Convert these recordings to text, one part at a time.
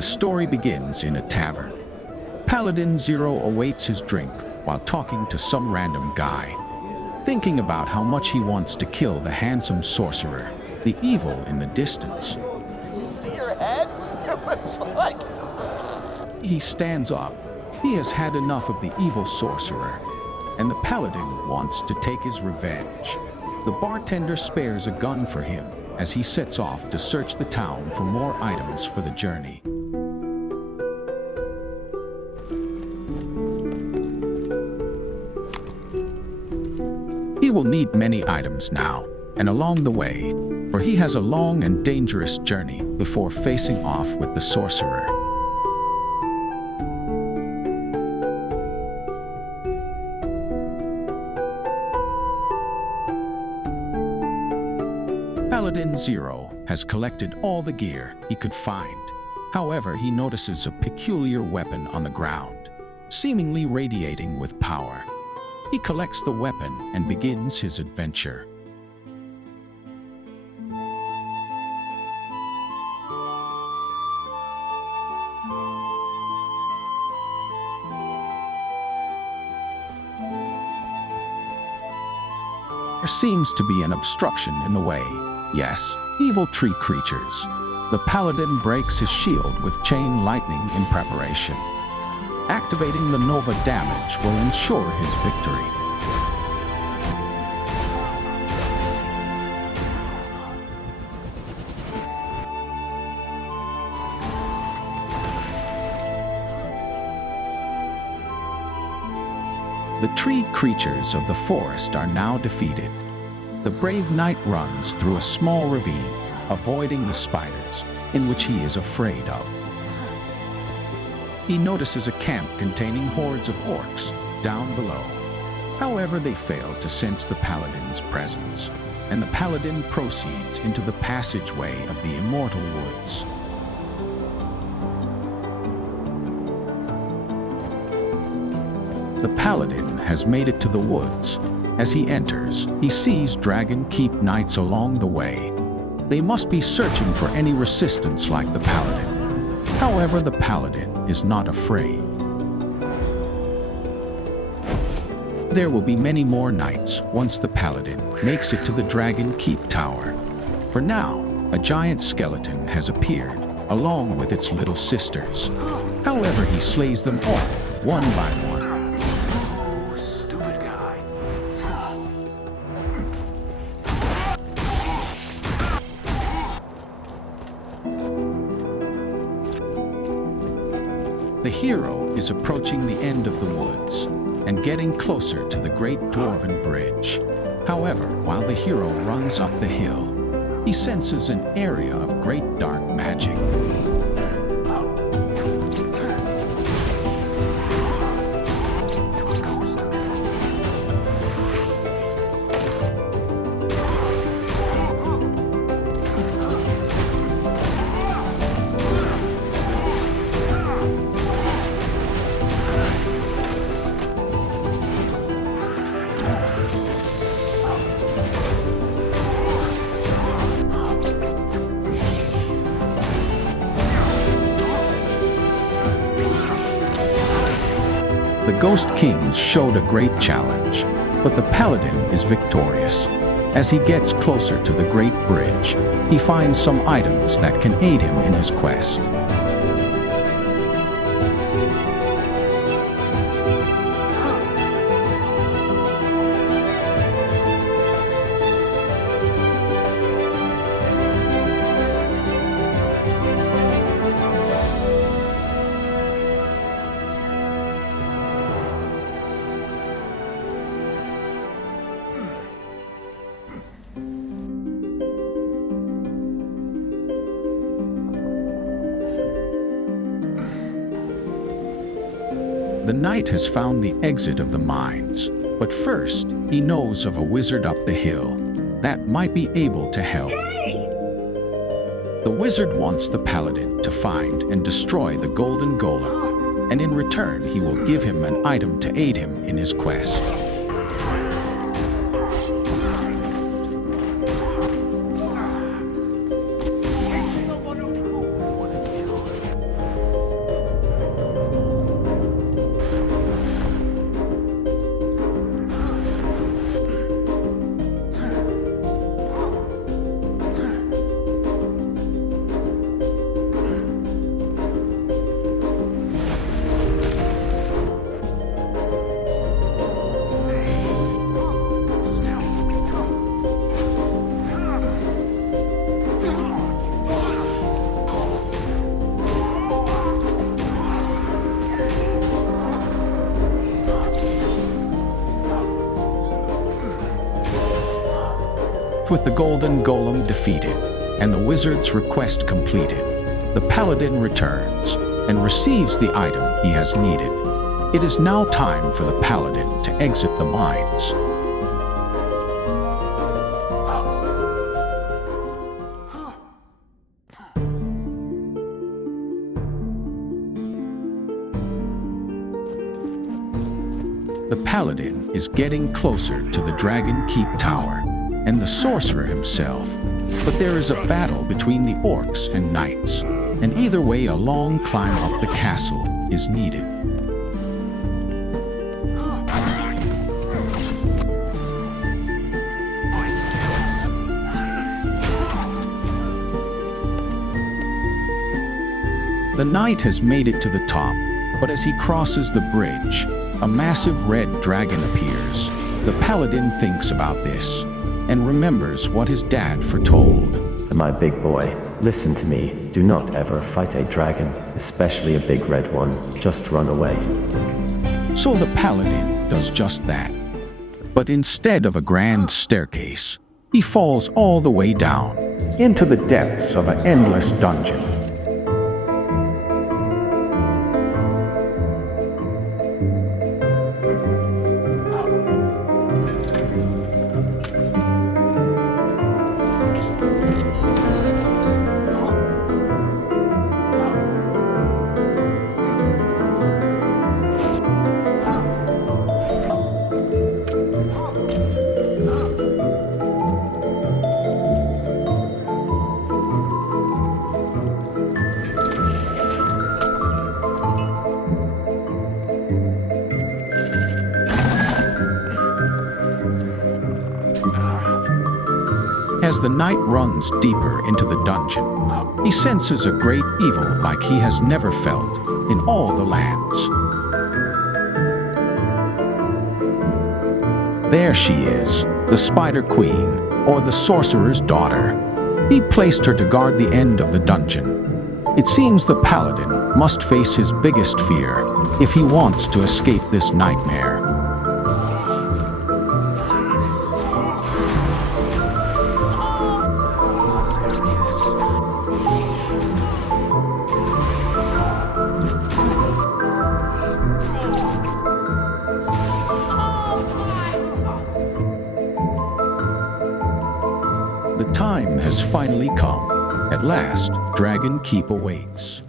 The story begins in a tavern. Paladin Zer0 awaits his drink while talking to some random guy, thinking about how much he wants to kill the handsome sorcerer, the evil in the distance. Did you see your head? It was like... He stands up. He has had enough of the evil sorcerer, and the paladin wants to take his revenge. The bartender spares a gun for him as he sets off to search the town for more items for the journey. He will need many items now, and along the way, for he has a long and dangerous journey before facing off with the sorcerer. Paladin Zer0 has collected all the gear he could find. However, he notices a peculiar weapon on the ground, seemingly radiating with power. He collects the weapon and begins his adventure. There seems to be an obstruction in the way. Yes, evil tree creatures. The paladin breaks his shield with chain lightning in preparation. Activating the Nova damage will ensure his victory. The tree creatures of the forest are now defeated. The brave knight runs through a small ravine, avoiding the spiders, in which he is afraid of. He notices a camp containing hordes of orcs down below. However, they fail to sense the paladin's presence, and the paladin proceeds into the passageway of the Immortal woods. The paladin has made it to the woods. As he enters, he sees Dragon Keep knights along the way. They must be searching for any resistance like the paladin. However, the paladin is not afraid. There will be many more knights once the paladin makes it to the Dragon Keep tower. For now, a giant skeleton has appeared, along with its little sisters. However, he slays them all, one by one. The hero is approaching the end of the woods and getting closer to the Great Dwarven Bridge. However, while the hero runs up the hill, he senses an area of great dark magic. The Ghost Kings showed a great challenge, but the Paladin is victorious. As he gets closer to the Great Bridge, he finds some items that can aid him in his quest. The knight has found the exit of the mines, but first he knows of a wizard up the hill that might be able to help. The wizard wants the paladin to find and destroy the golden golem, and in return he will give him an item to aid him in his quest. with the golden golem defeated and the wizard's request completed, the paladin returns and receives the item he has needed. It is now time for the paladin to exit the mines. The paladin is getting closer to the Dragon Keep Tower and the sorcerer himself, but there is a battle between the orcs and knights, and either way a long climb up the castle is needed. The knight has made it to the top, but as he crosses the bridge, a massive red dragon appears. The paladin thinks about this and remembers what his dad foretold. My big boy, listen to me. Do not ever fight a dragon, especially a big red one. Just run away. So the paladin does just that. But instead of a grand staircase, he falls all the way down into the depths of an endless dungeon. As the knight runs deeper into the dungeon, he senses a great evil like he has never felt in all the lands. There she is, the Spider Queen, or the Sorcerer's daughter. He placed her to guard the end of the dungeon. It seems the paladin must face his biggest fear if he wants to escape this nightmare. The time has finally come. At last, Dragon Keep awaits.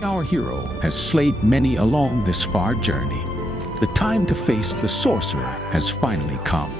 Our hero has slayed many along this far journey. The time to face the sorcerer has finally come.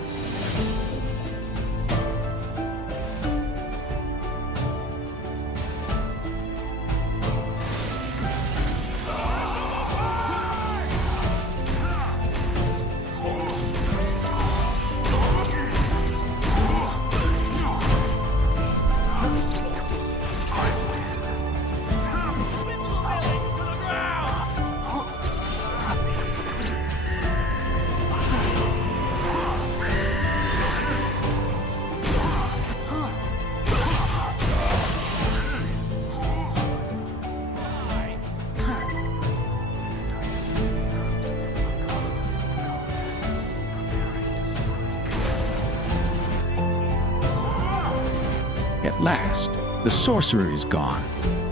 At last, the sorcerer is gone,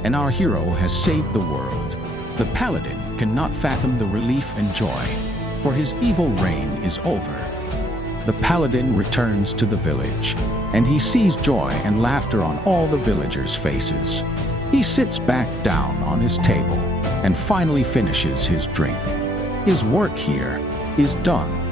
and our hero has saved the world. The paladin cannot fathom the relief and joy, for his evil reign is over. The paladin returns to the village, and he sees joy and laughter on all the villagers' faces. He sits back down on his table and finally finishes his drink. His work here is done.